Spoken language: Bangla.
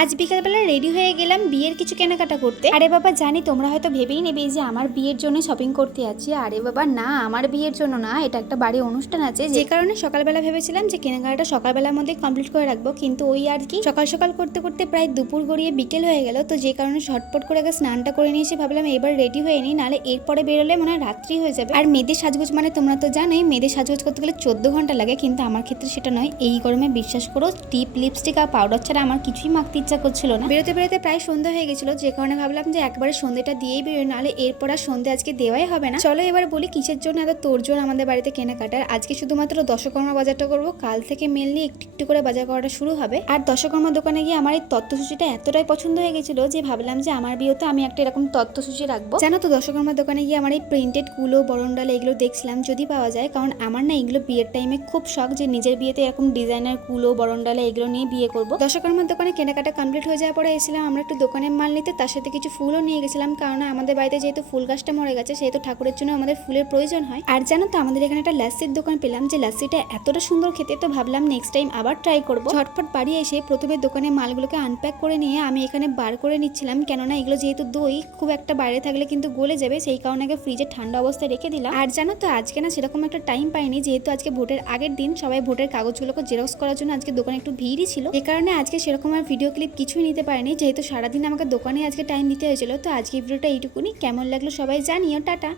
আজ বিকালবেলা রেডি হয়ে গেলাম বিয়ের কিছু কেনাকাটা করতে। আরে বাবা জানি তোমরা হয়তো ভেবেই নেবে যে আমার বিয়ের জন্য শপিং করতে আছি। আরে বাবা না, আমার বিয়ের জন্য না, এটা একটা বাড়ি অনুষ্ঠান আছে, যে কারণে সকালবেলা ভেবেছিলাম যে কেনাকাটাটা সকালবেলার মধ্যে কমপ্লিট করে রাখবো, কিন্তু ওই আর কি সকাল সকাল করতে করতে প্রায় দুপুর গড়িয়ে বিকেল হয়ে গেল। তো যে কারণে ঝটপট করে আগে স্নানটা করে নিয়েছি, ভাবলাম এবার রেডি হয়ে নিই, নাহলে এরপরে বেরোলে মনে হয় রাত্রি হয়ে যাবে। আর মেয়েদের সাজগোজ মানে তোমরা তো জানোই মেয়েদের সাজগোজ করতে গেলে 14 ঘন্টা লাগে, কিন্তু আমার ক্ষেত্রে সেটা নয়। এই গরমে বিশ্বাস করো টিপ লিপস্টিক আর পাউডার ছাড়া আমার কিছুই মাখতে ইচ্ছা করছিল না। বেরোতে বেরোতে প্রায় সন্ধ্যা হয়ে গেছিল, যে কারণে ভাবলাম যে একবারে সন্ধ্যেটা দিয়েই বেরোয়, নাহলে এরপর আর সন্ধ্যে আজকে দেওয়াই হবে না। চলো এবার বলি কিসের জন্য এত তোড়জোড় আমাদের বাড়িতে কেনাকাটার। আজকে শুধুমাত্র দশকর্মা বাজারটা করবো, কাল থেকে মেনলি একটু একটু করে বাজার করাটা শুরু হবে। আর দশকর্মা দোকানে গিয়ে আমার এই তত্ত্বসূচিটা এতটাই পছন্দ হয়ে গেছিল যে ভাবলাম যে আমার বিয়েতে আমি একটা এরকম তত্ত্বসূচি রাখবো। জানো তো দশকর্মা দোকানে গিয়ে আমার এই প্রিন্টেড কুলো বরণডাল এগুলো দেখছিলাম যদি পাওয়া যায়, কারণ আমার না এগুলো বিয়ের টাইমে খুব শখ যে নিজের বিয়েতে এরকম ডিজাইনার কুলো বরণডালা এগুলো নিয়ে বিয়ে করবো। দশকর্মার দোকানে কেনাকাটা কমপ্লিট হয়ে যাওয়ার পরে এসেছিলাম আমরা একটু দোকানের মাল নিতে, তার সাথে কিছু ফুলও নিয়ে গেছিলাম, কারণ আমাদের বাড়িতে যেহেতু ফুল গাছটা মরে গেছে সেহেতু ঠাকুরের জন্য আমাদের ফুলের প্রয়োজন হয়। আর জানো তো আমাদের এখানে একটা লাসির দোকান পেলাম, যে লাসিটা এতটা সুন্দর খেতে, তো ভাবলাম নেক্সট টাইম আবার ট্রাই করবো। ঝটপট বাড়ি এসে প্রথমে দোকানে মালগুলোকে আনপ্যাক করে নিয়ে আমি এখানে বার করে নিচ্ছিলাম, কেননা এগুলো যেহেতু দই খুব একটা বাইরে থাকলে কিন্তু গলে যাবে, সেই কারণে আগে ফ্রিজে ঠান্ডা অবস্থায় রেখে দিলাম। আর জানো তো আজকে না সেরকম একটা টাইম পাইনি, যেহেতু আজকে ভোটের আগের দিন সবাই ভোটের কাগজগুলোকে জেরক্স করার জন্য আজকে দোকানে একটু ভিড়ই ছিল, যে কারণে আজকে সেরকম আর ভিডিও ক্লিপ কিছুই নিতে পারিনি, যেহেতু সারাদিন আমাকে দোকানে আজকে টাইম দিতে হয়েছিল। তো আজকে ভিডিওটা এইটুকুনি, কেমন লাগলো সবাই জানিও, টাটা।